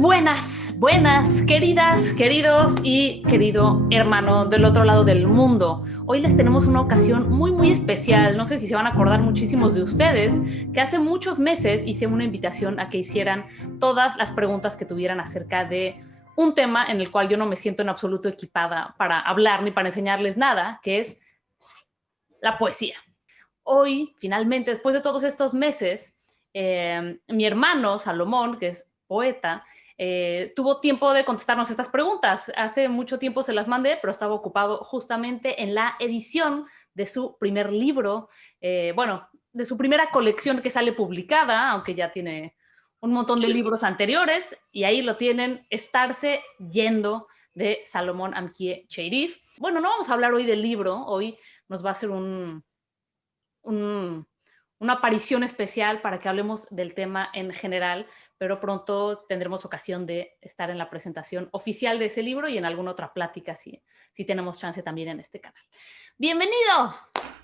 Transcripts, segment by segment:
Buenas, queridas, queridos y querido hermano del otro lado del mundo. Hoy les tenemos una ocasión muy especial. No sé si se van a acordar muchísimos de ustedes que hace muchos meses hice una invitación a que hicieran todas las preguntas que tuvieran acerca de un tema en el cual yo no me siento en absoluto equipada para hablar ni para enseñarles nada, que es la poesía. Hoy, finalmente, después de todos estos meses, mi hermano Salomón, que es poeta, tuvo tiempo de contestarnos estas preguntas. Hace mucho tiempo se las mandé, pero estaba ocupado justamente en la edición de su primer libro, de su primera colección que sale publicada, aunque ya tiene un montón de libros anteriores, y ahí lo tienen, Estarse Yendo, de Salomón Amchie Cherif. Bueno, no vamos a hablar hoy del libro, hoy nos va a hacer una aparición especial para que hablemos del tema en general, pero pronto tendremos ocasión de estar en la presentación oficial de ese libro y en alguna otra plática si tenemos chance también en este canal. ¡Bienvenido!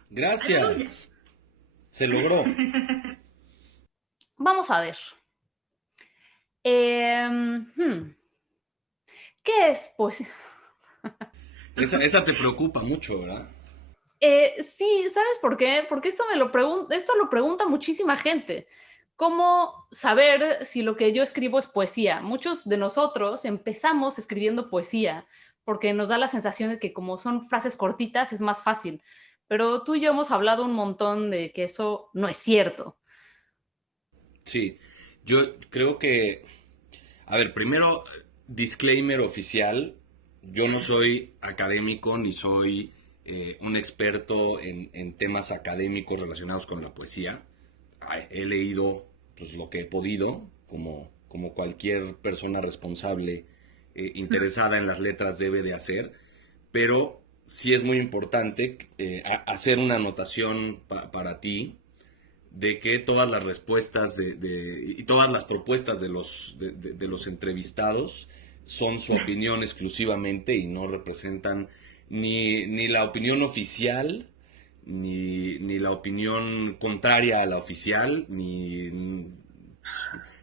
Gracias. Se logró. Vamos a ver. ¿Qué es poesía? Esa te preocupa mucho, ¿verdad? Sí, ¿sabes por qué? Porque esto lo pregunta muchísima gente. ¿Cómo saber si lo que yo escribo es poesía? Muchos de nosotros empezamos escribiendo poesía porque nos da la sensación de que como son frases cortitas es más fácil. Pero tú y yo hemos hablado un montón de que eso no es cierto. Sí. Yo creo que, a ver, primero, disclaimer oficial, yo no soy académico ni soy un experto en temas académicos relacionados con la poesía. He leído pues, lo que he podido, como cualquier persona responsable interesada en las letras debe de hacer, pero sí es muy importante hacer una anotación para ti de que todas las respuestas y todas las propuestas de los entrevistados son su opinión exclusivamente y no representan ni la opinión oficial, ni la opinión contraria a la oficial,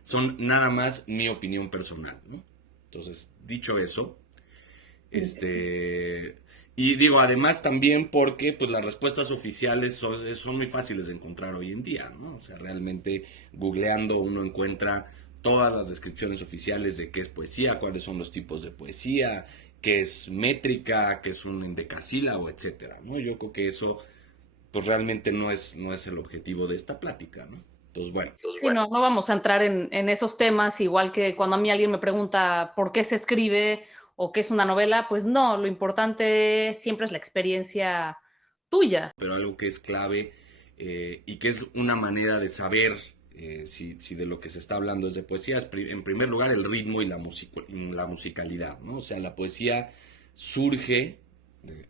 son nada más mi opinión personal, ¿no? Entonces, dicho eso, este, y digo, además también porque pues las respuestas oficiales son muy fáciles de encontrar hoy en día, ¿no? O sea, realmente googleando uno encuentra todas las descripciones oficiales de qué es poesía, cuáles son los tipos de poesía, qué es métrica, qué es un endecasílabo, etcétera, ¿no? Yo creo que eso pues realmente no es el objetivo de esta plática, ¿no? Entonces, bueno. Sí, no vamos a entrar en esos temas, igual que cuando a mí alguien me pregunta por qué se escribe o qué es una novela, pues no, lo importante siempre es la experiencia tuya. Pero algo que es clave y que es una manera de saber si de lo que se está hablando es de poesía, es en primer lugar el ritmo y la musicalidad, ¿no? O sea, la poesía surge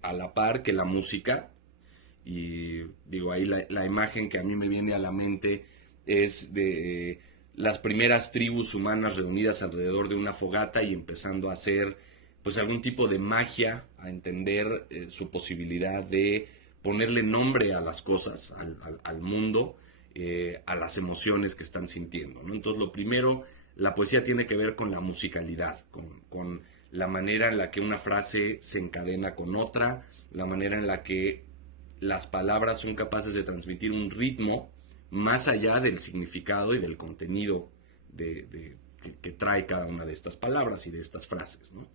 a la par que la música, y digo, ahí la imagen que a mí me viene a la mente es de las primeras tribus humanas reunidas alrededor de una fogata y empezando a hacer pues algún tipo de magia, a entender su posibilidad de ponerle nombre a las cosas, al mundo, a las emociones que están sintiendo, ¿no? Entonces, lo primero, la poesía tiene que ver con la musicalidad, con la manera en la que una frase se encadena con otra, la manera en la que las palabras son capaces de transmitir un ritmo más allá del significado y del contenido que trae cada una de estas palabras y de estas frases, ¿no?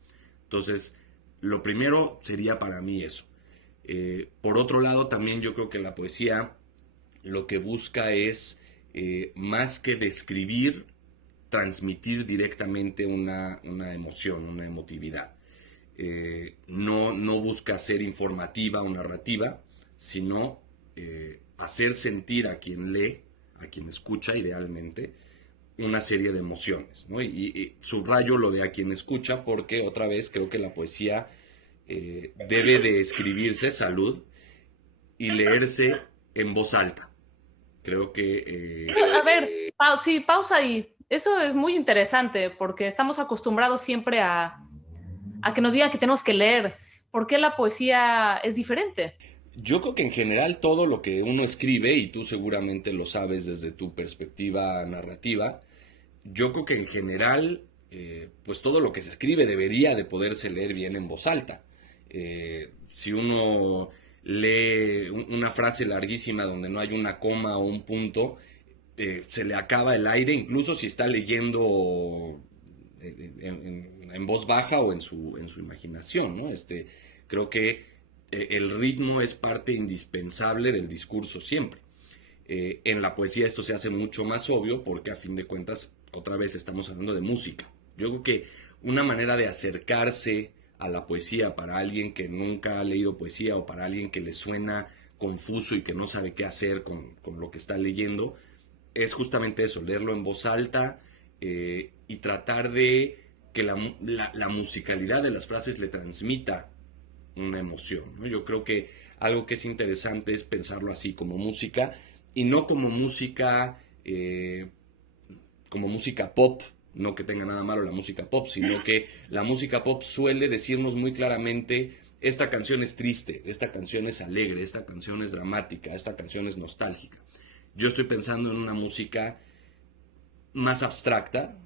Entonces, lo primero sería para mí eso. Por otro lado, también yo creo que la poesía lo que busca es, más que describir, transmitir directamente una emoción, una emotividad. No busca ser informativa o narrativa, sino hacer sentir a quien lee, a quien escucha idealmente, una serie de emociones, ¿no? Y subrayo lo de a quien escucha porque otra vez creo que la poesía debe de escribirse, salud, y leerse en voz alta. Creo que... A ver, sí, pausa ahí. Eso es muy interesante porque estamos acostumbrados siempre a que nos digan que tenemos que leer. ¿Por qué la poesía es diferente? Yo creo que en general todo lo que uno escribe, y tú seguramente lo sabes desde tu perspectiva narrativa, yo creo que en general pues todo lo que se escribe debería de poderse leer bien en voz alta. Si uno lee una frase larguísima donde no hay una coma o un punto, se le acaba el aire, incluso si está leyendo en voz baja o en su imaginación, ¿no? Creo que el ritmo es parte indispensable del discurso siempre. En la poesía esto se hace mucho más obvio porque a fin de cuentas, otra vez estamos hablando de música. Yo creo que una manera de acercarse a la poesía para alguien que nunca ha leído poesía o para alguien que le suena confuso y que no sabe qué hacer con lo que está leyendo, es justamente eso, leerlo en voz alta y tratar de que la musicalidad de las frases le transmita una emoción, ¿no? Yo creo que algo que es interesante es pensarlo así, como música, y no como música pop, no que tenga nada malo la música pop, sino que la música pop suele decirnos muy claramente, esta canción es triste, esta canción es alegre, esta canción es dramática, esta canción es nostálgica. Yo estoy pensando en una música más abstracta,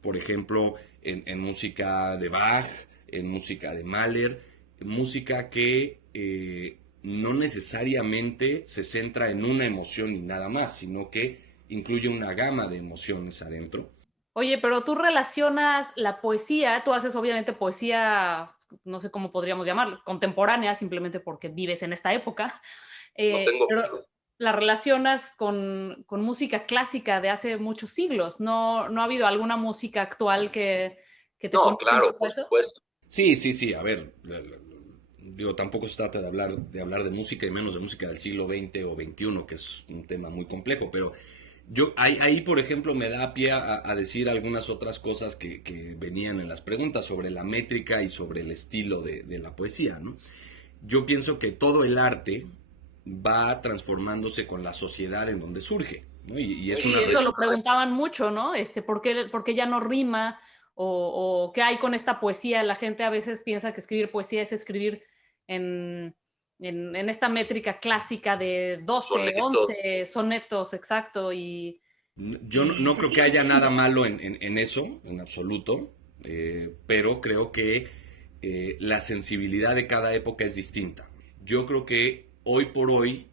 por ejemplo, en música de Bach, en música de Mahler, música que no necesariamente se centra en una emoción y nada más, sino que incluye una gama de emociones adentro. Oye, pero tú relacionas la poesía, tú haces obviamente poesía, no sé cómo podríamos llamarlo, contemporánea, simplemente porque vives en esta época, No tengo. pero la relacionas con música clásica de hace muchos siglos. ¿No, no ha habido alguna música actual que te No, conecte un claro, poco a por eso? supuesto. Sí, sí, sí, a ver, digo, tampoco se trata de hablar de música y menos de música del siglo XX o XXI, que es un tema muy complejo, pero ahí, por ejemplo, me da pie a decir algunas otras cosas que venían en las preguntas sobre la métrica y sobre el estilo de la poesía, ¿no? Yo pienso que todo el arte va transformándose con la sociedad en donde surge, ¿no? Y es Sí, una eso lo preguntaban mucho, ¿no? ¿Por qué ya no rima? O qué hay con esta poesía. La gente a veces piensa que escribir poesía es escribir en, en esta métrica clásica de 12, sonetos. 11 sonetos, exacto. Yo no, no Se creo que sigue haya nada haciendo. malo en eso, en absoluto, pero creo que la sensibilidad de cada época es distinta. Yo creo que hoy por hoy,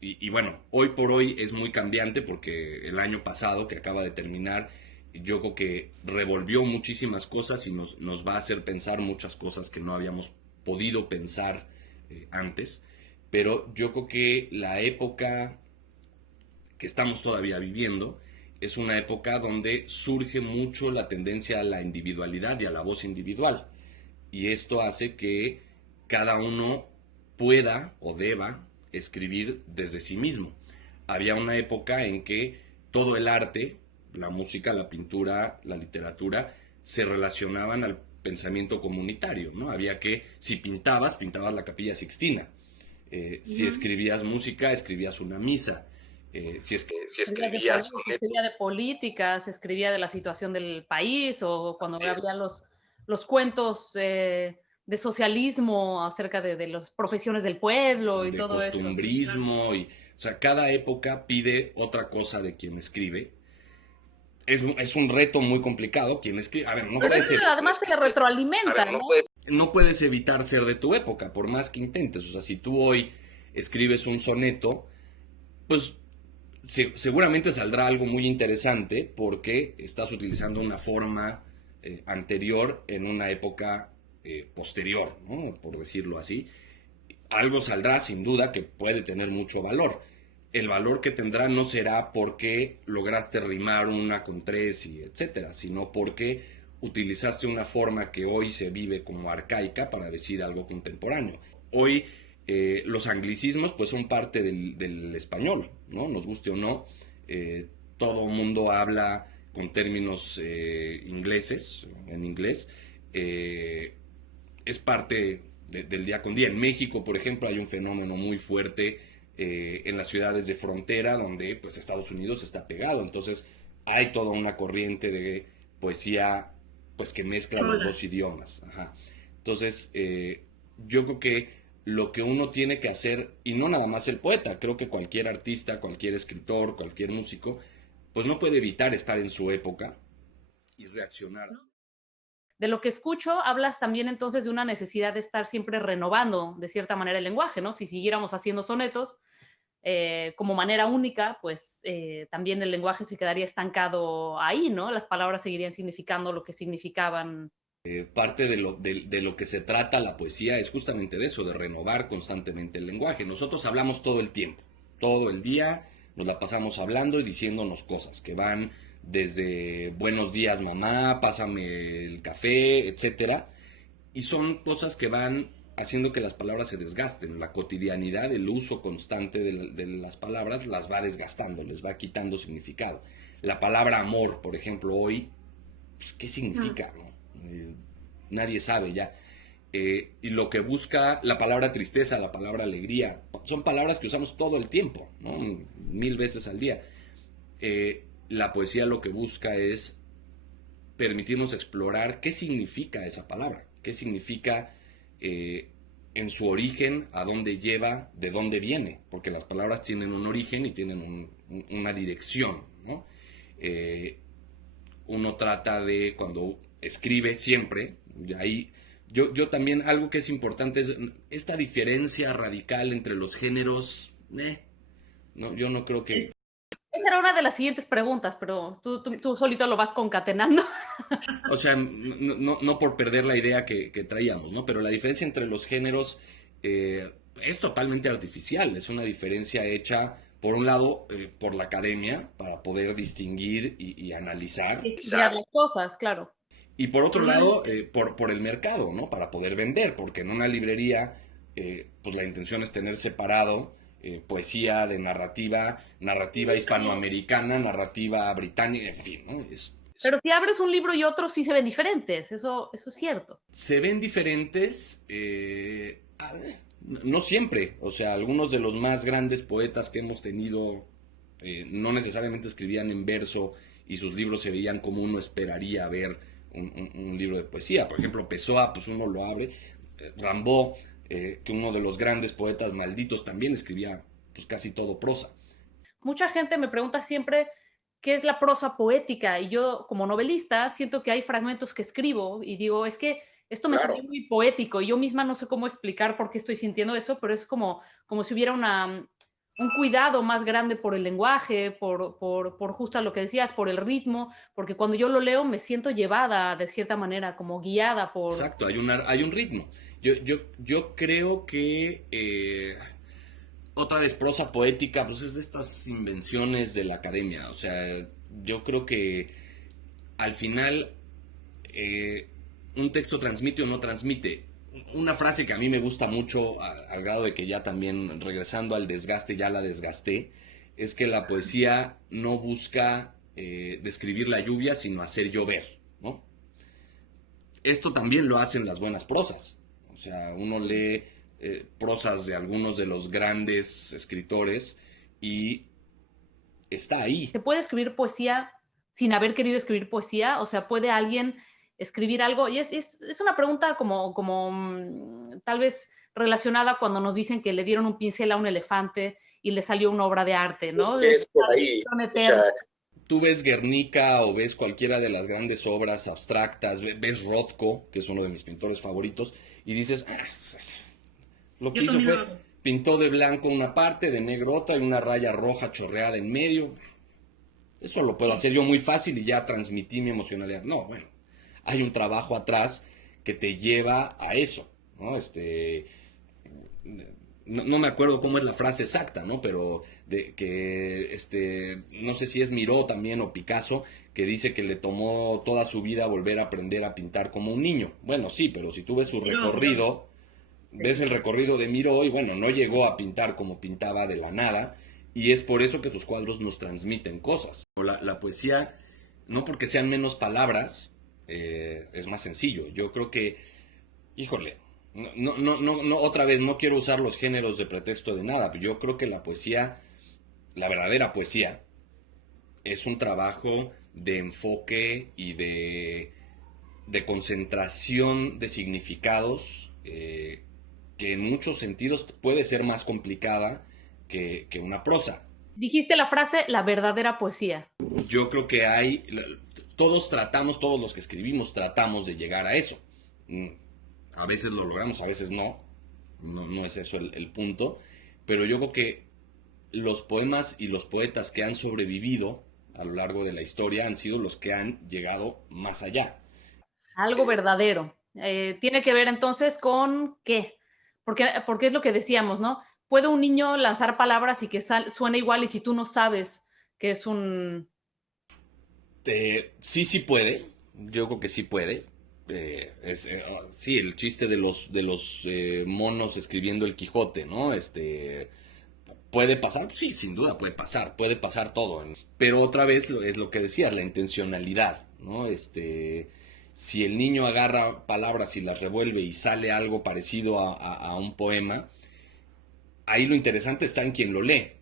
y bueno, hoy por hoy es muy cambiante porque el año pasado que acaba de terminar, yo creo que revolvió muchísimas cosas y nos va a hacer pensar muchas cosas que no habíamos podido pensar antes, pero yo creo que la época que estamos todavía viviendo es una época donde surge mucho la tendencia a la individualidad y a la voz individual. Y esto hace que cada uno pueda o deba escribir desde sí mismo. Había una época en que todo el arte, la música, la pintura, la literatura, se relacionaban al pensamiento comunitario, ¿no? Había que, si pintabas, pintabas la Capilla Sixtina. Si Ujú. escribías música, escribías una misa. Si Escribía de escribías política, se escribía sonetos de política, se escribía de la situación del país, o cuando así es, había los cuentos de socialismo acerca de las profesiones del pueblo y de todo esto. Sí, claro. costumbrismo, o sea, cada época pide otra cosa de quien escribe. Es un reto muy complicado quien escribe. A ver, Pero eso además se retroalimenta, ¿no? no puedes evitar ser de tu época, por más que intentes. O sea, si tú hoy escribes un soneto, pues seguramente saldrá algo muy interesante porque estás utilizando una forma anterior en una época posterior, ¿no? Por decirlo así. Algo saldrá sin duda que puede tener mucho valor. El valor que tendrá no será porque lograste rimar una con tres y etcétera, sino porque utilizaste una forma que hoy se vive como arcaica para decir algo contemporáneo. Hoy los anglicismos pues son parte del español, ¿no? Nos guste o no, todo mundo habla con términos ingleses, en inglés, es parte del día con día. En México, por ejemplo, hay un fenómeno muy fuerte en las ciudades de frontera donde pues Estados Unidos está pegado, entonces hay toda una corriente de poesía pues que mezcla los dos idiomas. Ajá. Entonces, yo creo que lo que uno tiene que hacer, y no nada más el poeta, creo que cualquier artista, cualquier escritor, cualquier músico, pues no puede evitar estar en su época y reaccionar. De lo que escucho, hablas también entonces de una necesidad de estar siempre renovando de cierta manera el lenguaje, ¿no? Si siguiéramos haciendo sonetos como manera única, pues también el lenguaje se quedaría estancado ahí, ¿no? Las palabras seguirían significando lo que significaban. Parte de lo que se trata la poesía es justamente de eso, de renovar constantemente el lenguaje. Nosotros hablamos todo el tiempo, todo el día nos la pasamos hablando y diciéndonos cosas que van desde buenos días mamá, pásame el café, etcétera, y son cosas que van haciendo que las palabras se desgasten. La cotidianidad, el uso constante de las palabras las va desgastando, les va quitando significado. La palabra amor, por ejemplo, hoy, pues, ¿qué significa? ¿No? Nadie sabe ya. Y lo que busca la palabra tristeza, la palabra alegría, son palabras que usamos todo el tiempo, ¿no? 1000 veces al día. La poesía lo que busca es permitirnos explorar qué significa esa palabra, qué significa en su origen, a dónde lleva, de dónde viene, porque las palabras tienen un origen y tienen una dirección, ¿no? Uno trata de, cuando escribe siempre, y ahí yo también, algo que es importante es esta diferencia radical entre los géneros, no, yo no creo que... Esa era una de las siguientes preguntas, pero tú solito lo vas concatenando. O sea, no por perder la idea que traíamos, ¿no? Pero la diferencia entre los géneros es totalmente artificial, es una diferencia hecha, por un lado, por la academia, para poder distinguir y analizar. Ya las cosas, claro. Y por otro lado, por el mercado, ¿no? Para poder vender, porque en una librería, pues la intención es tener separado poesía de narrativa hispanoamericana, narrativa británica, en fin, ¿no? Pero si abres un libro y otro sí se ven diferentes, eso es cierto. Se ven diferentes, no siempre, o sea, algunos de los más grandes poetas que hemos tenido no necesariamente escribían en verso y sus libros se veían como uno esperaría ver un libro de poesía. Por ejemplo, Pessoa, pues uno lo abre, Rimbaud, que uno de los grandes poetas malditos también escribía pues casi todo prosa. Mucha gente me pregunta siempre qué es la prosa poética y yo como novelista siento que hay fragmentos que escribo y digo, es que esto me suena muy poético y yo misma no sé cómo explicar por qué estoy sintiendo eso, pero es como si hubiera un cuidado más grande por el lenguaje, por justo lo que decías, por el ritmo, porque cuando yo lo leo me siento llevada de cierta manera, como guiada por... Exacto, hay un ritmo. Yo creo que otra vez prosa poética, pues es de estas invenciones de la academia. O sea, yo creo que al final un texto transmite o no transmite. Una frase que a mí me gusta mucho, al grado de que ya también regresando al desgaste, ya la desgasté, es que la poesía no busca describir la lluvia, sino hacer llover, ¿no? Esto también lo hacen las buenas prosas. O sea, uno lee prosas de algunos de los grandes escritores y está ahí. ¿Se puede escribir poesía sin haber querido escribir poesía? O sea, ¿puede alguien escribir algo? Y es una pregunta como tal vez relacionada cuando nos dicen que le dieron un pincel a un elefante y le salió una obra de arte, ¿no? Es por ahí. O sea, tú ves Guernica o ves cualquiera de las grandes obras abstractas, ves Rothko, que es uno de mis pintores favoritos, y dices, lo que hizo fue, pintó de blanco una parte, de negro otra, y una raya roja chorreada en medio. Eso lo puedo hacer yo muy fácil y ya transmití mi emocionalidad. No, bueno, hay un trabajo atrás que te lleva a eso, ¿no? No me acuerdo cómo es la frase exacta, ¿no? Pero no sé si es Miró también o Picasso, que dice que le tomó toda su vida volver a aprender a pintar como un niño. Bueno, sí, pero si tú ves su recorrido, ves el recorrido de Miró y bueno, no llegó a pintar como pintaba de la nada y es por eso que sus cuadros nos transmiten cosas. La poesía, no porque sean menos palabras, es más sencillo. Yo creo que, híjole, no, otra vez, no quiero usar los géneros de pretexto de nada, pero yo creo que la poesía, la verdadera poesía, es un trabajo de enfoque y de concentración de significados que en muchos sentidos puede ser más complicada que una prosa. Dijiste la frase, la verdadera poesía. Yo creo que hay, todos tratamos, todos los que escribimos tratamos de llegar a eso. Mm, A veces lo logramos, a veces no. No es eso el punto. Pero yo creo que los poemas y los poetas que han sobrevivido a lo largo de la historia han sido los que han llegado más allá. Algo verdadero. Tiene que ver entonces con qué. Porque es lo que decíamos, ¿no? Puede un niño lanzar palabras y que suene igual y si tú no sabes que es un... Sí, sí puede. Yo creo que sí puede. Sí, el chiste de los monos escribiendo el Quijote, ¿no? ¿Puede pasar? Sí, sin duda puede pasar todo. Pero otra vez es lo que decías, la intencionalidad, ¿no? Si el niño agarra palabras y las revuelve y sale algo parecido a un poema, ahí lo interesante está en quien lo lee,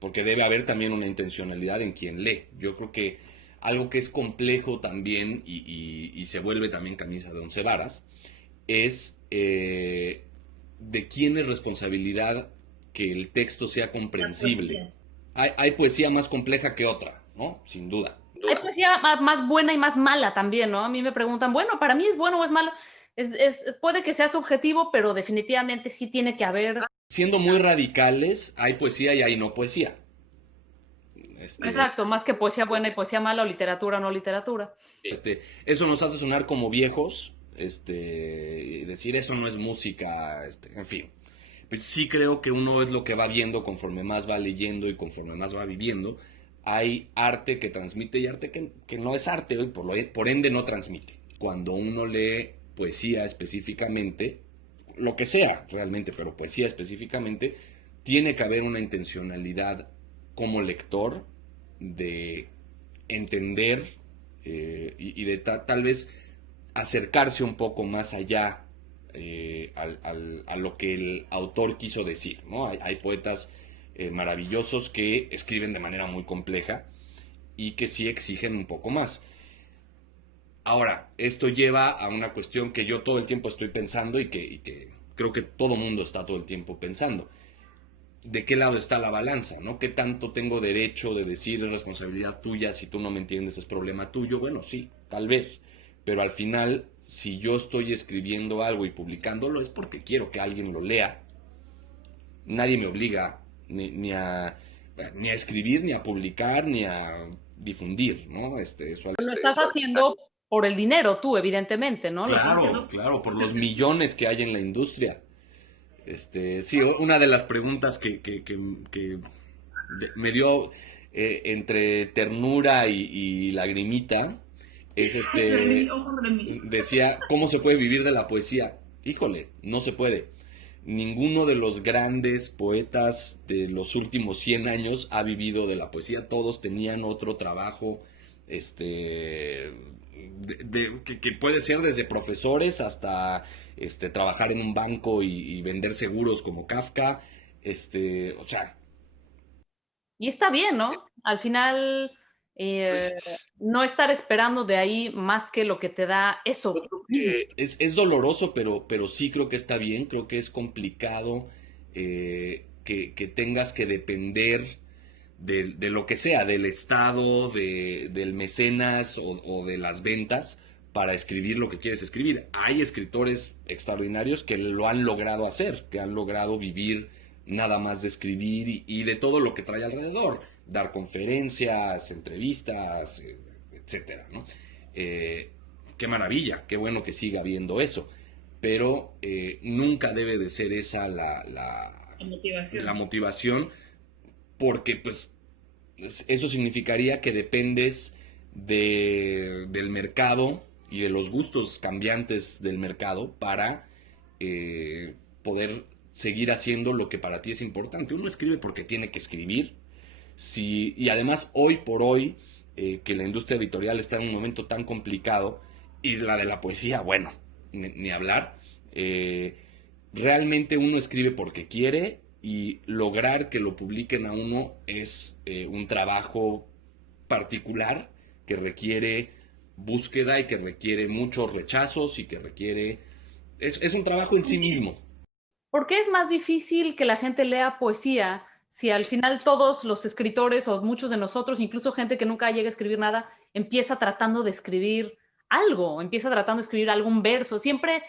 porque debe haber también una intencionalidad en quien lee. Yo creo que algo que es complejo también y se vuelve también camisa de once varas es de quién es responsabilidad que el texto sea comprensible. Hay poesía más compleja que otra, ¿no? Sin duda. Hay poesía más buena y más mala también, ¿no? A mí me preguntan, bueno, ¿para mí es bueno o es malo? Puede que sea subjetivo, pero definitivamente sí tiene que haber... Siendo muy radicales, hay poesía y hay no poesía. Exacto, más que poesía buena y poesía mala o literatura o no literatura. Eso nos hace sonar como viejos, y decir eso no es música, en fin. Pero sí creo que uno es lo que va viendo conforme más va leyendo y conforme más va viviendo. Hay arte que transmite y arte que no es arte, y por ende no transmite. Cuando uno lee poesía específicamente, lo que sea realmente, pero poesía específicamente, tiene que haber una intencionalidad como lector de entender, y de tal vez acercarse un poco más allá, a lo que el autor quiso decir, ¿no? Hay poetas maravillosos que escriben de manera muy compleja y que sí exigen un poco más. Ahora, esto lleva a una cuestión que yo todo el tiempo estoy pensando y que creo que todo mundo está todo el tiempo pensando. ¿De qué lado está la balanza? ¿No? ¿Qué tanto tengo derecho de decir es responsabilidad tuya, si tú no me entiendes es problema tuyo? Bueno, sí, tal vez. Pero al final, si yo estoy escribiendo algo y publicándolo, es porque quiero que alguien lo lea. Nadie me obliga ni a escribir, ni a publicar, ni a difundir, ¿no? Lo estás haciendo por el dinero tú, evidentemente, ¿no? Lo estás Claro, haciendo... claro, por los millones que hay en la industria. Sí, una de las preguntas que me dio, entre ternura y lagrimita es decía, ¿cómo se puede vivir de la poesía? Híjole, no se puede. Ninguno de los grandes poetas de los últimos 100 años ha vivido de la poesía. Todos tenían otro trabajo, que puede ser desde profesores hasta trabajar en un banco y vender seguros como Kafka. O sea, Y está bien, ¿no? Al final, no estar esperando de ahí más que lo que te da eso mismo. es doloroso, pero sí creo que está bien. Creo que es complicado, que tengas que depender de lo que sea, del Estado, del mecenas o de las ventas para escribir lo que quieres escribir. Hay escritores extraordinarios que lo han logrado hacer, que han logrado vivir nada más de escribir y de todo lo que trae alrededor, dar conferencias, entrevistas, etcétera, ¿no? Qué maravilla, qué bueno que siga habiendo eso, pero nunca debe de ser esa la motivación, porque pues eso significaría que dependes del mercado y de los gustos cambiantes del mercado para poder seguir haciendo lo que para ti es importante. Uno escribe porque tiene que escribir, y además hoy por hoy, que la industria editorial está en un momento tan complicado, y la de la poesía, bueno, ni hablar, realmente uno escribe porque quiere, y lograr que lo publiquen a uno es un trabajo particular que requiere búsqueda y que requiere muchos rechazos y que requiere... Es un trabajo en sí mismo. ¿Por qué es más difícil que la gente lea poesía si al final todos los escritores o muchos de nosotros, incluso gente que nunca llega a escribir nada, empieza tratando de escribir algo, empieza tratando de escribir algún verso. Siempre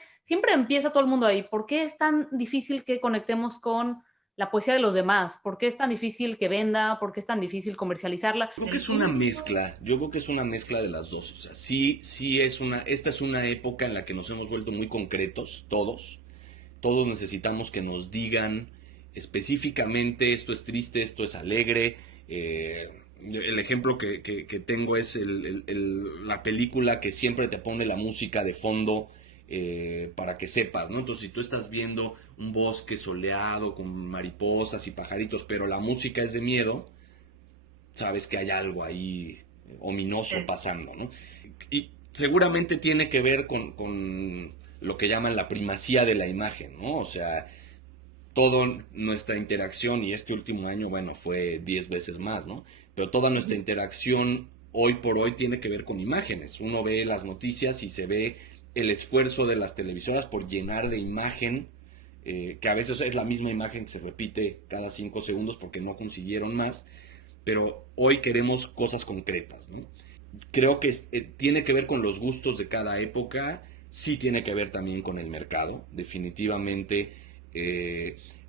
empieza todo el mundo ahí. ¿Por qué es tan difícil que conectemos con la poesía de los demás? ¿Por qué es tan difícil que venda? ¿Por qué es tan difícil comercializarla? Creo que es una mezcla, yo creo que es una mezcla de las dos. O sea, sí, esta es una época en la que nos hemos vuelto muy concretos, todos. Todos necesitamos que nos digan específicamente esto es triste, esto es alegre. El ejemplo que tengo es la película que siempre te pone la música de fondo para que sepas, ¿no? Entonces, si tú estás viendo un bosque soleado con mariposas y pajaritos, pero la música es de miedo, sabes que hay algo ahí ominoso pasando, ¿no? Y seguramente tiene que ver con lo que llaman la primacía de la imagen, ¿no? O sea, toda nuestra interacción, y este último año, bueno, fue 10 veces más, ¿no? Pero toda nuestra interacción hoy por hoy tiene que ver con imágenes. Uno ve las noticias y se ve el esfuerzo de las televisoras por llenar de imagen, que a veces es la misma imagen que se repite cada 5 segundos porque no consiguieron más, pero hoy queremos cosas concretas, ¿no? Creo que tiene que ver con los gustos de cada época, sí tiene que ver también con el mercado, definitivamente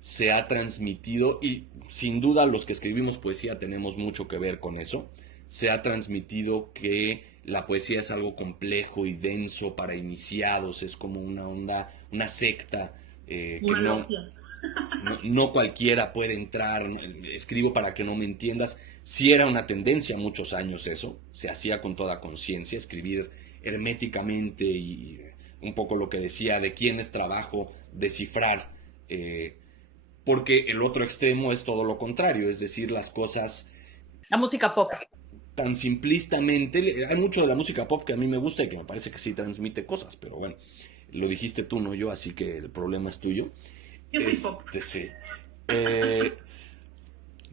se ha transmitido, y sin duda los que escribimos poesía tenemos mucho que ver con eso, se ha transmitido que la poesía es algo complejo y denso para iniciados, es como una onda, una secta, que no cualquiera puede entrar, escribo para que no me entiendas. Sí era una tendencia muchos años eso, se hacía con toda conciencia, escribir herméticamente y un poco lo que decía de quién es trabajo descifrar, porque el otro extremo es todo lo contrario, es decir, las cosas La música pop. tan simplistamente. Hay mucho de la música pop que a mí me gusta y que me parece que sí transmite cosas, pero bueno, lo dijiste tú, no yo, así que el problema es tuyo. Yo soy pop. Sí.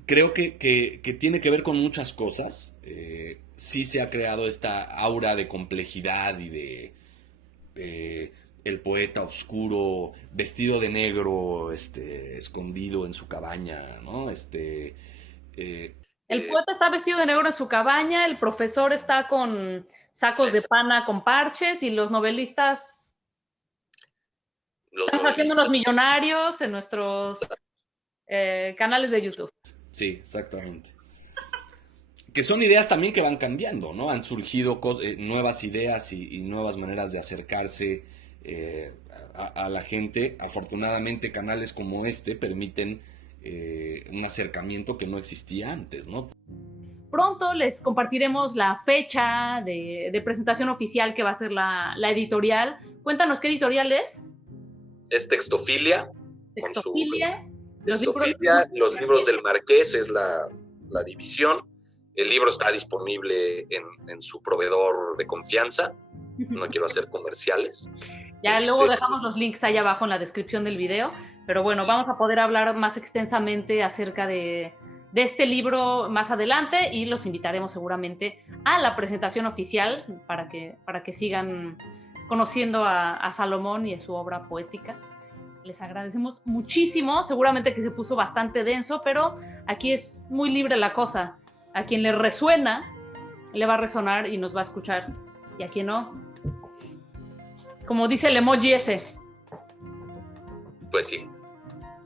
Creo que tiene que ver con muchas cosas. Sí se ha creado esta aura de complejidad y de el poeta oscuro, vestido de negro, escondido en su cabaña, ¿no? El poeta está vestido de negro en su cabaña, el profesor está con sacos de pana con parches y los novelistas están haciéndonos millonarios en nuestros canales de YouTube. Sí, exactamente. Que son ideas también que van cambiando, ¿no? Han surgido nuevas ideas y nuevas maneras de acercarse a la gente. Afortunadamente, canales como este permiten un acercamiento que no existía antes, ¿no? Pronto les compartiremos la fecha de presentación oficial que va a ser la editorial. Cuéntanos qué editorial es. Es Textofilia. Textofilia. Los libros del Marqués es la división. El libro está disponible en su proveedor de confianza. No quiero hacer comerciales. Ya luego dejamos los links ahí abajo en la descripción del video. Pero bueno, vamos a poder hablar más extensamente acerca de este libro más adelante y los invitaremos seguramente a la presentación oficial para que sigan conociendo a Salomón y a su obra poética. Les agradecemos muchísimo. Seguramente que se puso bastante denso, pero aquí es muy libre la cosa. A quien le resuena, le va a resonar y nos va a escuchar. Y a quien no, como dice el emoji ese. Pues sí.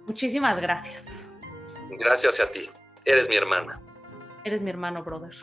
Muchísimas gracias. Gracias a ti. Eres mi hermana. Eres mi hermano, brother.